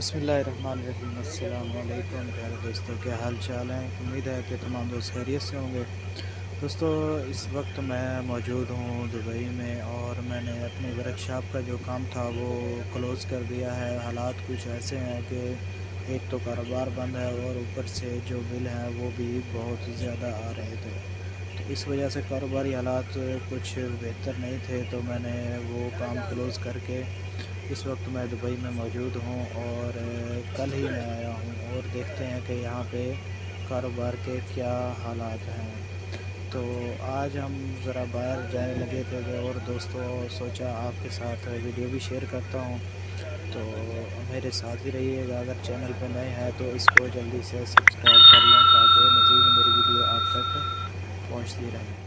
बिस्मिल्लाहिर्रहमानिर्रहीम। अस्सलाम वालेकुम प्यारे दोस्तों, क्या हाल चाल है। उम्मीद है कि तमाम दोस्त खैरियत से होंगे। दोस्तों, इस वक्त मैं मौजूद हूँ दुबई में और मैंने अपनी वर्कशॉप का जो काम था वो क्लोज़ कर दिया है। हालात कुछ ऐसे हैं कि एक तो कारोबार बंद है और ऊपर से जो बिल हैं वो भी बहुत ज़्यादा आ रहे थे। तो इस वजह से कारोबारी हालात कुछ बेहतर नहीं थे, तो मैंने वो काम क्लोज़ करके इस वक्त मैं दुबई में मौजूद हूँ और कल ही मैं आया हूँ और देखते हैं कि यहाँ पे कारोबार के क्या हालात हैं। तो आज हम ज़रा बाहर जाने लगे थे और दोस्तों सोचा आपके साथ वीडियो भी शेयर करता हूँ, तो मेरे साथ ही रहिएगा। अगर चैनल पे नए हैं तो इसको जल्दी से सब्सक्राइब कर लें ताकि मज़ीद मेरी वीडियो आप तक पहुँचती रहे।